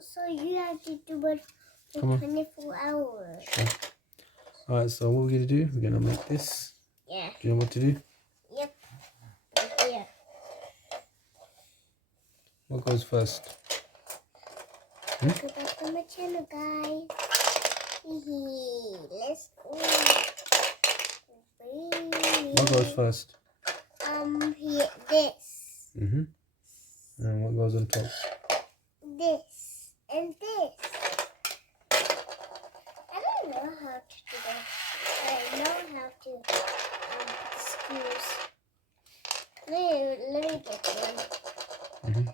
So you have to do it for 24 hours. Sure. Alright, so what we're going to do, we're going to make this. Yeah. Do you know what to do? Yep. Yeah. What goes first? Go back to my channel, guys. Let's go. What goes first? Here, this. And what goes on top? This and this. I don't know how to do that. I know how to put the screws. Let me get one.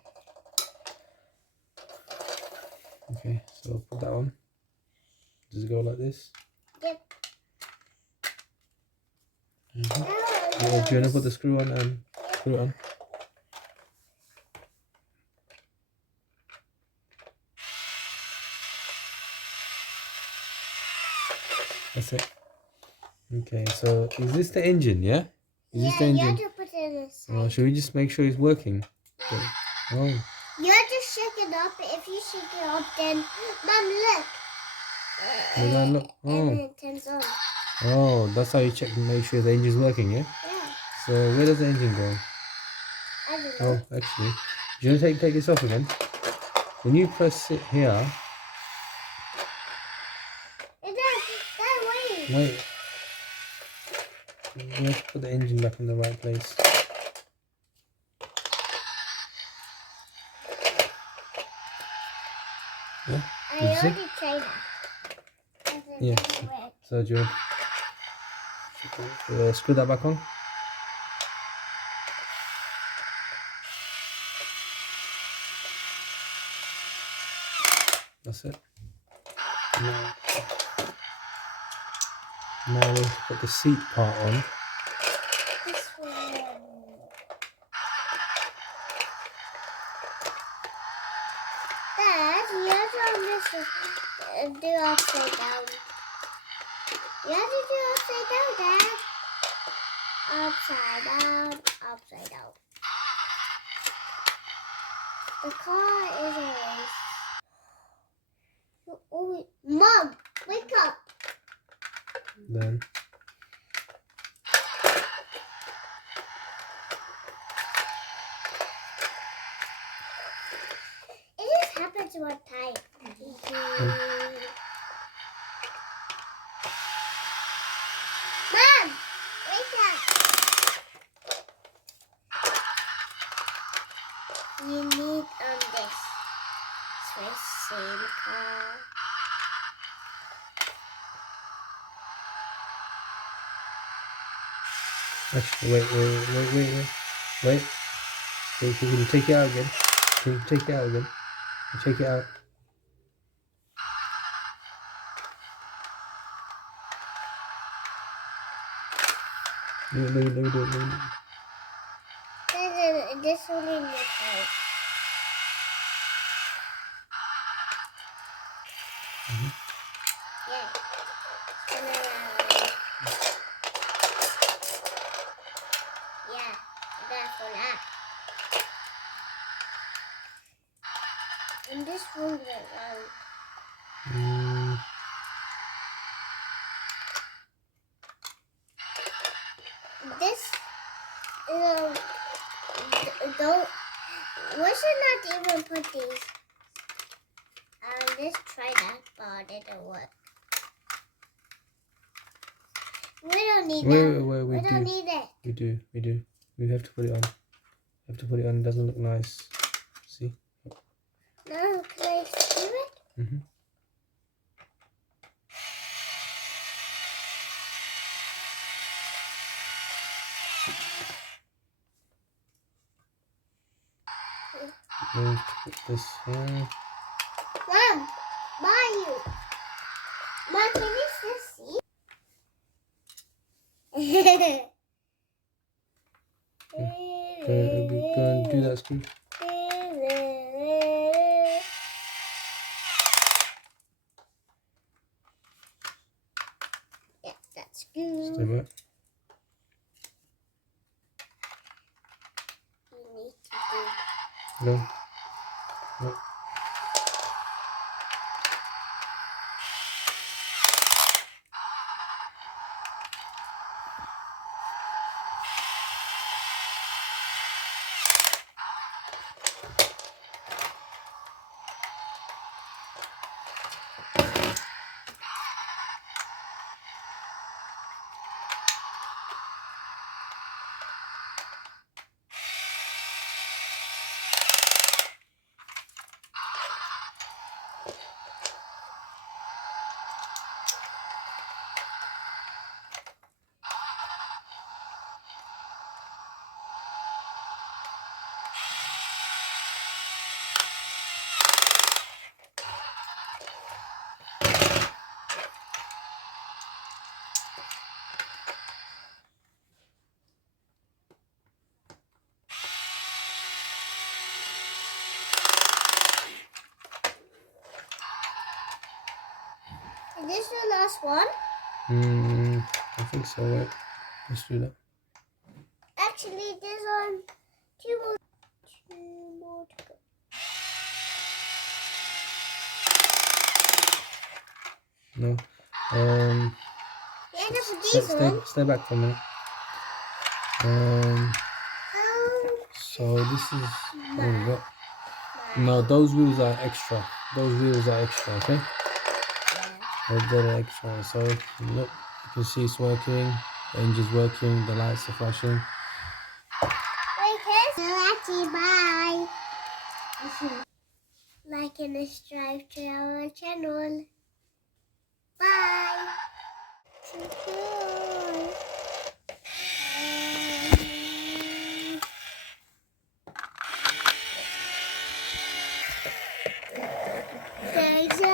Okay, so put that on. Does it go like this? Yep. Do you want to put the screw on and screw it on? That's it. Okay, so is this the engine, yeah? Is this the engine? You have to put it inside. Oh, should we just make sure it's working? Okay. Oh. You have to shake it up. If you shake it up, then Mom, look. Look. Oh. And it turns on. Oh, that's how you check and make sure the engine's working, yeah? Yeah. So where does the engine go? I don't know. Oh, actually, do you want to take this off again? When you press it here. Wait. You have to put the engine back in the right place. Yeah? I already tried that. Yeah. So do you want to screw that back on? That's it. Now we'll put the seat part on. This one. Dad, you have to do upside down. You have to do upside down, Dad. Upside down, upside down. The car is always... Mom, wake up. Then it just happens one time. Mom, wake up. You need this. Switching car. actually, wait. Can you take it out again? Can you take it out again? Take it out. Let me do it. This only looks like. Yeah. Yeah, that's for that. And this one went round. This don't. We should not even put these. Let's try that, but it didn't work. We don't need that. We don't need it. We do. We have to put it on. We have to put it on. It doesn't look nice. See? No, can I do it? Going to put this here. Mom, you. Mom, can you still see? Go and do that screw. Yeah, that's good. Stay back. You need to do. No. This is the last one. I think so. Wait, let's do that. Actually, there's on two more to go. No. Yeah, for these ones. Stay back for a minute. So this is what we got. No, those wheels are extra. Those wheels are extra. Okay. They're extra. So look, you can see it's working. The engine's working. The lights are flashing. Bye. Like and subscribe to our channel. Bye. Thanks.